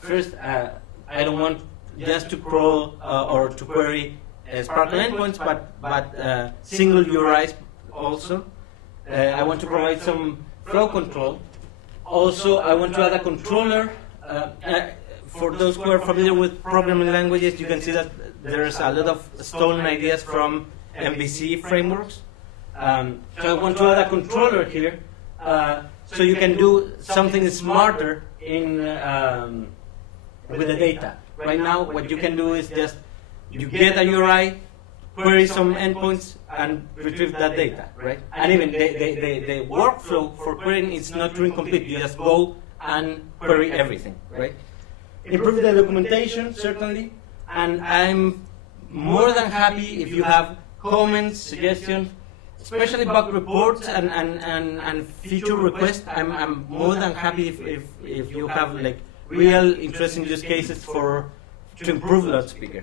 First, I don't want just to crawl or to query Sparkle endpoints, but single URIs also. I want to provide some flow control. Also, I want to add a controller. For those who are familiar with programming languages, you can see that there's a lot of stolen ideas from MVC frameworks. So I want to add a controller here, so you can do something smarter with the data. Right now, what you can do is just you get a URI, query some endpoints, and retrieve that data, right? And even the workflow for querying is not incomplete. You just go and query everything, right? improve the documentation, certainly, and I'm more than happy if you have comments, suggestions, especially bug reports and feature requests. I'm more than happy if you have like real interesting use cases to improve LODSpeakr.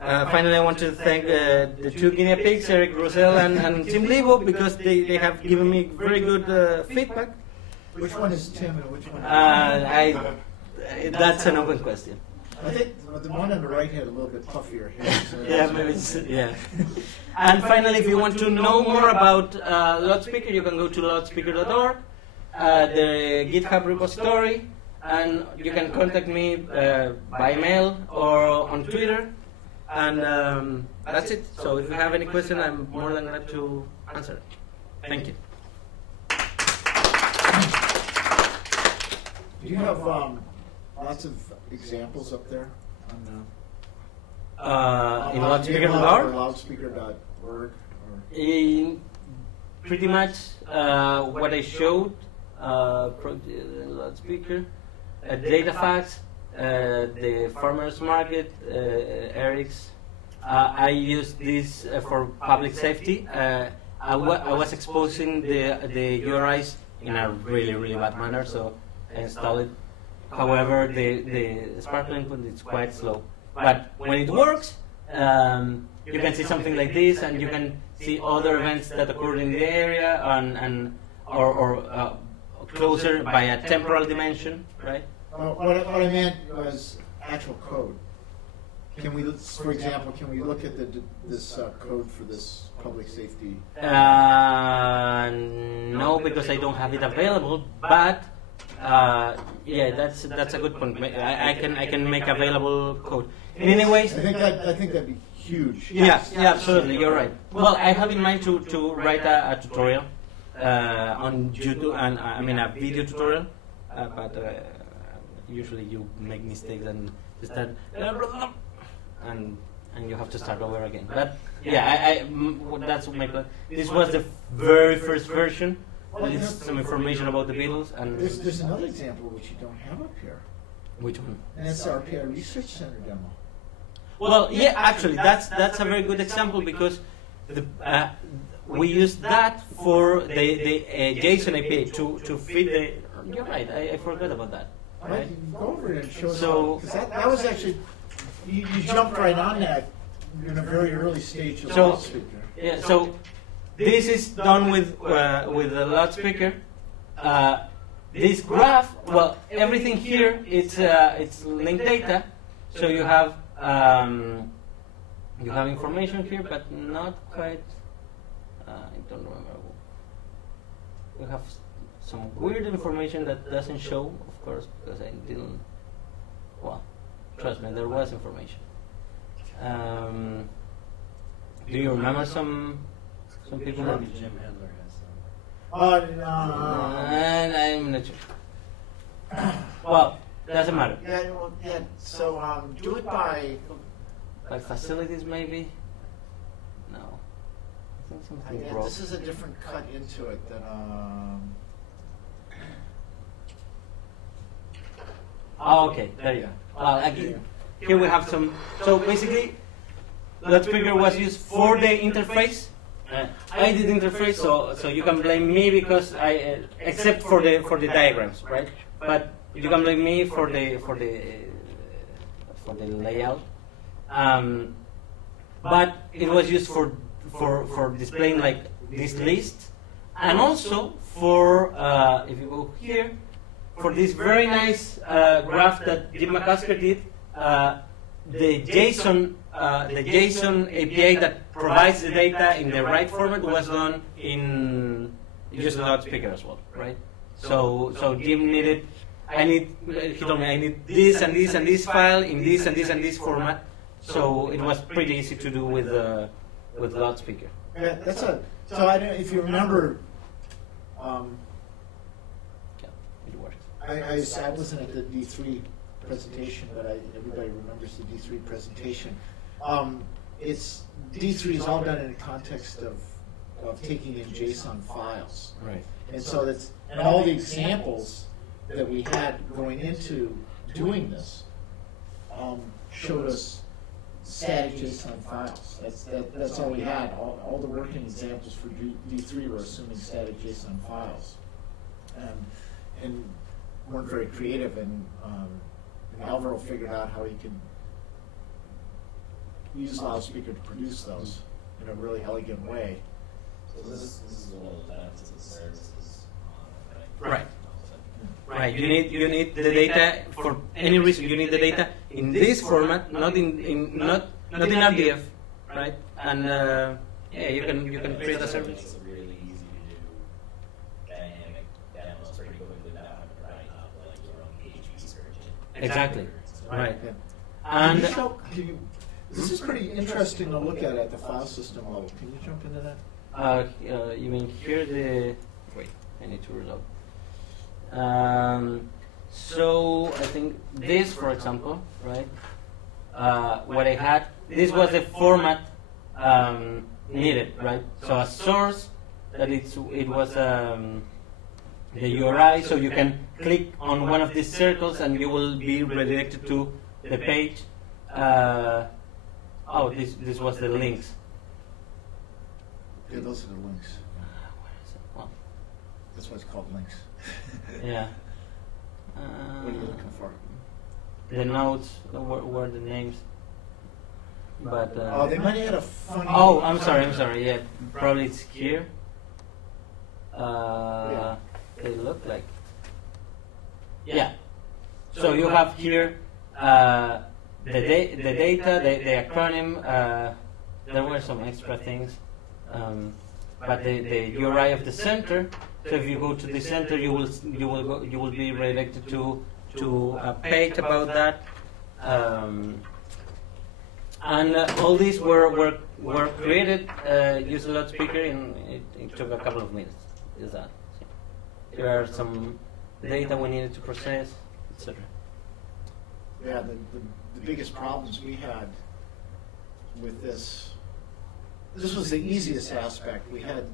Finally, I want to thank the two guinea pigs, Eric Rosell and Tim Lebo, because they have given me very good feedback. Which one is Tim and which one? That's an open question. I think the one on the right had a little bit puffier hair. So Yeah, maybe it's, yeah. And finally, if you want to know more about LODSpeakr, you can go to LODSpeakr.org, the GitHub repository, and you can contact me by mail or on Twitter. And that's it. So if you have any question, I'm more than glad to answer. Thank you. Do you have lots of examples up there on In LODSpeakr.org? LODSpeakr.org? Pretty much what I showed, LODSpeakr, data facts, the farmers market, Eric's. I used this for public safety. I was exposing the URIs in a really bad manner, so I installed it. However, the Sparkle input is quite slow. But when it works, you can see something like this, and you can see other events that occurred in the area, or closer by a temporal dimension, right? What I meant was actual code. Can we, for example, can we look at this code for this public safety? No, because I don't have it available. But yeah, that's a good point. I can make available code. In any ways, I think that'd be huge. Yeah, absolutely. You're right. Well, I have in mind to write a tutorial on YouTube, and I mean a video tutorial, but usually you make mistakes and you start and you have to start over again. But yeah, that's my plan. This was the very first version. With some information about the Beatles, and there's another example which you don't have up here. Which one? And that's the RPI Research Center demo. Well, yeah, actually, that's a very good example, because we used that for the JSON API to feed the. You're right. I forgot about that. Right? Go over it and show us. So that was actually you jumped right on that in a very early stage of LODSpeakr. Yeah. So this is done with the LODSpeakr. This graph, well, everything here it's linked data. So you have information here, but not quite. I don't remember. You have some weird information that doesn't show, of course, because I didn't. Well, trust me, there was information. Do you remember some people? Jim Handler has some. And I'm not sure. Well, doesn't matter. Yeah. So do it by facilities, maybe. No, I think something broke. This is a different cut into it than. Oh, okay, there you go. Well, again, here we have some. So basically, LODSpeakr was used for the interface. I did interface, so you can blame me because except for the diagrams, right? But you can blame me for the layout. But it was used for displaying like this list, and also for if you go here, for this very nice graph that Jim McCusker did. The JSON API that provides the data in the right format was done in using LODSpeakr as well, right? So Jim needed. He told me I need this and this and this file in this and this and this format. So it was pretty easy to do with LODSpeakr. Yeah, so I don't. If you remember, Yeah, it works. I wasn't at the D3 presentation, but everybody remembers the D3 presentation. It's D3 is all done in the context of taking in JSON files, Right. and so and all the examples that we had going into doing this showed us static JSON files. That's all we had. All the working examples for D3 were assuming static JSON files, and weren't very creative. And Alvaro figured out how he could use LODSpeakr to produce those in a really elegant way. So this is one of the benefits of the services. Right. Right. You need the data for any reason. You need the data in this format, not in RDF, right? And yeah, you can create a service. It's really easy to do dynamic demos pretty quickly without having to write up like your own PHP script. Exactly. Right. And And this is pretty interesting to look at the file system level. Can you jump into that? you mean here the? Wait, I need to reload. So I think this, for example, right? What I had, this was the format needed, right? So a source that it was the URI, so you can click on one of these circles and you will be redirected to the page. Oh, this was the links. Yeah, those are the links. Where is it? Oh, That's why it's called links. yeah. What are you looking for? The notes were the names. But Oh, they might have had a funny. oh, I'm sorry. Yeah, probably it's here. They look like. Yeah. So you have here the data, the acronym. There were some extra things, but the URI of the center. So if you go to the center, you will be redirected to a page about that. And all these were created using LODSpeakr, and it took a couple of minutes. Is that? There are some data we needed to process, etc. Yeah, the biggest problems we had with this was the easiest aspect. We had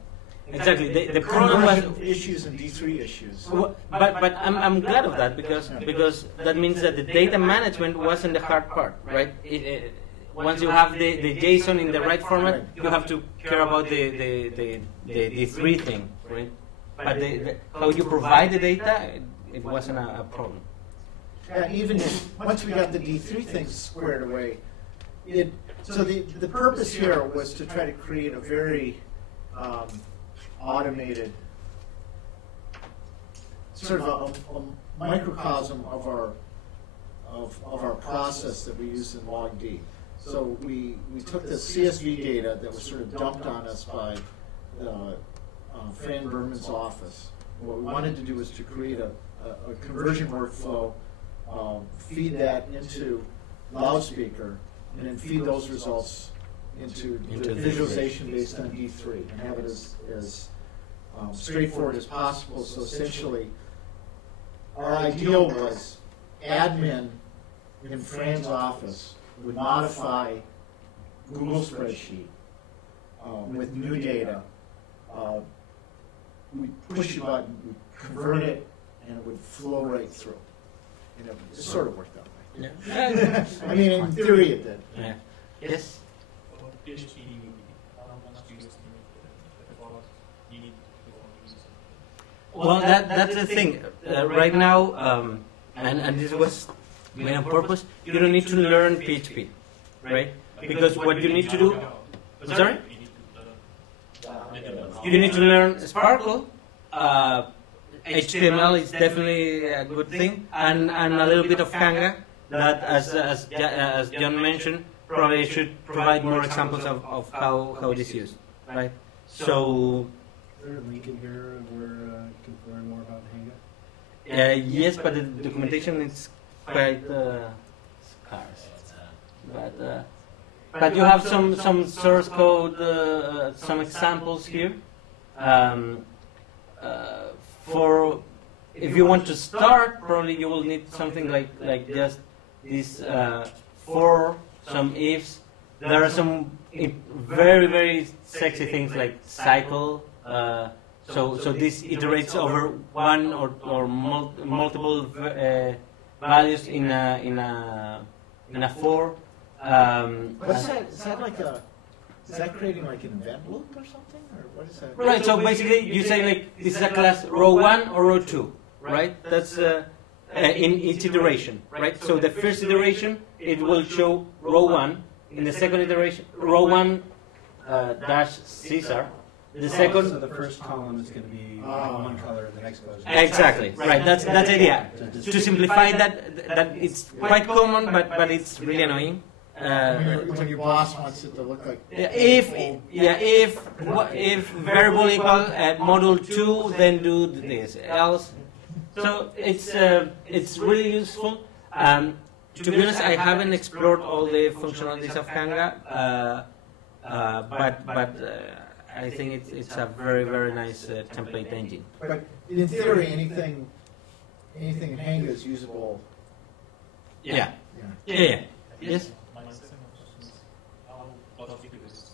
Exactly. The problem was issues and D3 issues. But I'm glad of that because that means that the data management wasn't the hard part, right? Once you have the JSON in the right format, you have to care about the D3 thing, right? But how you provide the data, it wasn't a problem. And even once we got the D3 things squared away, so the purpose here was to try to create a very automated sort of a microcosm of our process that we use in LogD. So we took the CSV data that was sort of dumped on us by Fran Berman's office. What we wanted to do was to create a conversion workflow, feed that into LODSpeakr, and then feed those results into the visualization based on D3 and have it as straightforward as possible. So essentially, our ideal was admin in Fran's office would modify Google spreadsheet with new data. We'd push a button, we'd convert it, and it would flow right through. And it sort of worked that way. Yeah. I mean, in theory it did. Yeah. Yes. Well, that's the thing. Right now, and this was made on purpose, you don't need to learn PHP, right? Because what you need to do... Sorry? You need to learn Sparkle. HTML is definitely a good thing, and a little bit of Kanga, that, as John mentioned, probably should provide more examples of how it is used, right? So... Is there a link in here where you can learn more about Hanga? Yes, but the documentation is quite scarce. But you have some source code, some examples here. For if you want to start, probably you will need something like just this for some ifs. There are some very sexy things like cycle. So this iterates over one or multiple values in a in a 4. What's that? Is that like a? Is that creating like an event loop or something, or what is that? Right. So basically, you say like this is a class row 1 or row 2, right? That's in each iteration, right? So the first iteration it will show row 1. In the second iteration, row 1 dash Caesar. The second. So the first column is going to be one color, and the next goes. Exactly. Right. That's the idea. To simplify that it's quite common, but it's really annoying. When your boss wants it to look like. If variable equal module 2, then do this. Else, so it's really useful. To be honest, I haven't explored all the functionalities of Kanga, but I think it's a very nice template engine. But in theory, anything in Hanga is usable. Yeah. Yes. My second question is how LODSpeakr is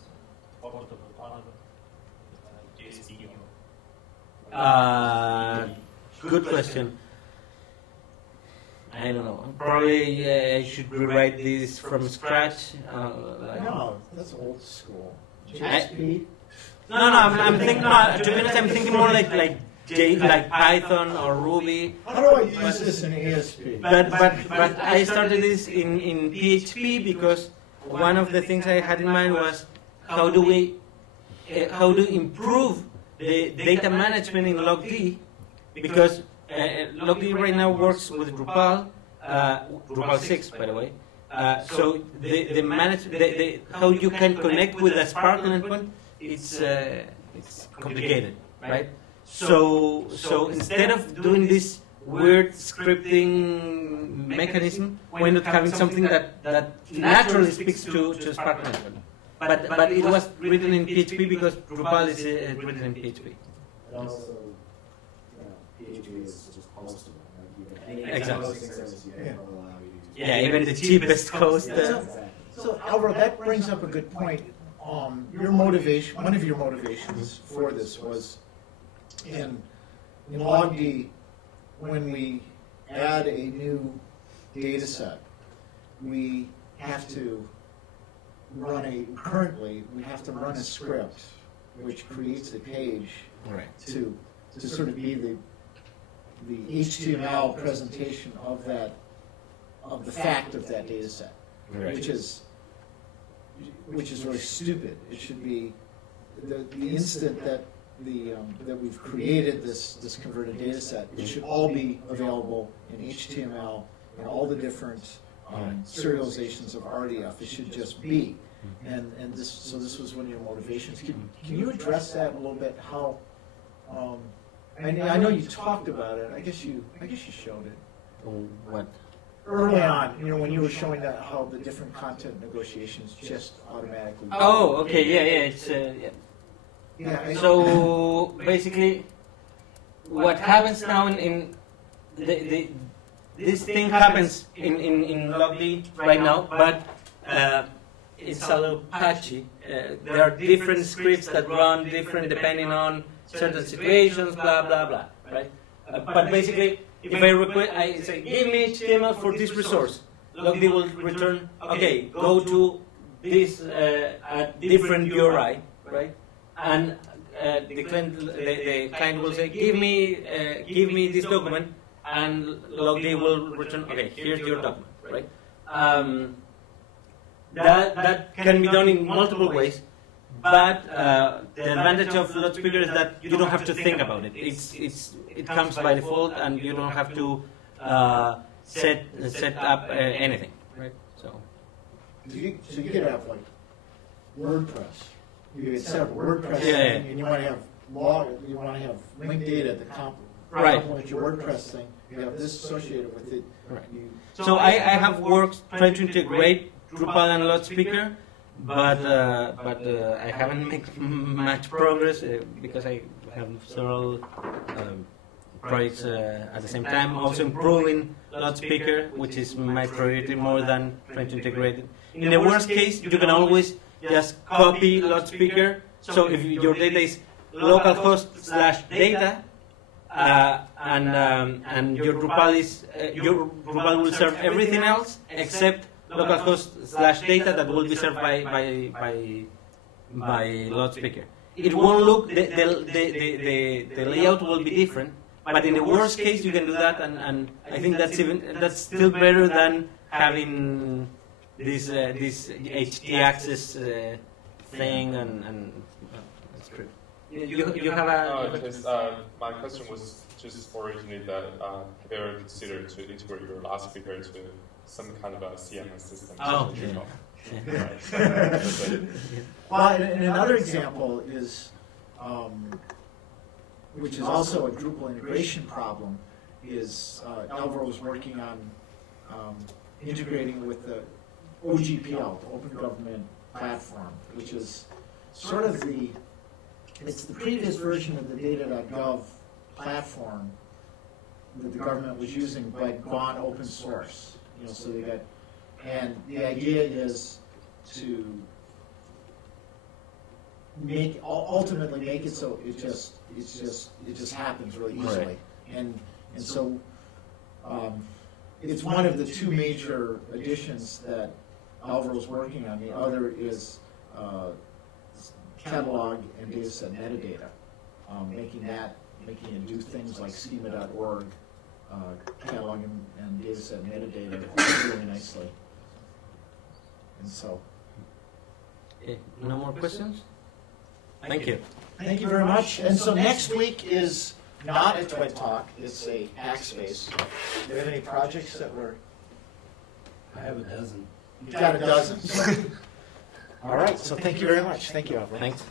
portable on JSP. Good question. I don't know. Probably I should rewrite this from scratch. No, that's old school. I- JSP. No. I'm thinking. No, to be honest, I'm thinking more like Python or Ruby. How do I use this in ASP? But I started this in PHP because one of the things I had in mind was how do improve the data management in LogD, because LogD right now works with Drupal, Drupal 6 by the way. So the how you can connect with a Spark endpoint, it's complicated, right? So instead of doing this weird scripting mechanism, why not having something that naturally speaks to Spark endpoint? But it was written in PHP because Drupal is written in PHP. And also, PHP is just postable. Right? Exactly. Hosting service you can allow you to Yeah, even the cheapest host. So, Alvaro, that brings up a good point. Your motivation, one of your motivations for this was in LogD, when we add a new data set, we have to currently we have to run a script which creates a page to sort of be the HTML presentation of the fact of that data set, which is really stupid. It should be the instant that that we've created this converted data set. It should all be available in HTML and all the different serializations of RDF. It should just be. And this was one of your motivations. Can you address that a little bit? How I know you talked about it. I guess you showed it. What? Early on, when you were showing that how the different content negotiations just automatically. Oh, okay, yeah, it's so basically, what happens now in this thing happens in LogD right now, but it's a little patchy. There are different scripts that run different depending on certain situations, blah blah blah, right? But basically, if I request, I say, give me HTML for this resource, LogD will return, okay, go to this different URI, right? And the client will say, give me this document, and LogD will return, okay, here's your document, right? That can be done in multiple ways, but the advantage of LODSpeakr is that you don't have to think about it. It comes by default, and you don't have to set up anything, right? So you could have like WordPress. You could set up WordPress, Yeah. and you want to have linked data at the Right. complement your WordPress thing. You have this associated with it. Right. You- So I have worked trying to integrate Drupal and LODSpeakr, but I haven't made much progress because I have several projects at the same time. Also improving LODSpeakr, which is my priority more than trying to integrate it. In the worst case, you can always just copy LODSpeakr. So if your data is localhost/data, and your Drupal will serve everything else except localhost/data that will be served by LODSpeakr. It won't look, the layout will be different, but in the worst case you can do that, and I think that's still better than having this HT access thing, and that's true. You have a... because my question was just originally that have you ever considered to integrate your LODSpeakr to some kind of a CMS system? Oh, Well, and another example is, which is also a Drupal integration problem, is Alvaro was working on integrating with the OGPL, the Open Government Platform, which is sort of it's the previous version of the data.gov platform that the government was using, but gone open source. So they got, and the idea is to ultimately make it so it just happens really easily. Right. And so it's one of the two major additions that Alvaro's working on. The other is catalog and dataset metadata, making it do things like schema.org, catalog and dataset metadata really nicely. And so, Okay, no more questions? Thank you. thank you very much. And so next week is not a TWED Talk, it's a Hackspace. Do you have any projects that were? I have a dozen. You've got a dozen. So. All right, so thank you very much. Thank you, Alvaro. Thanks.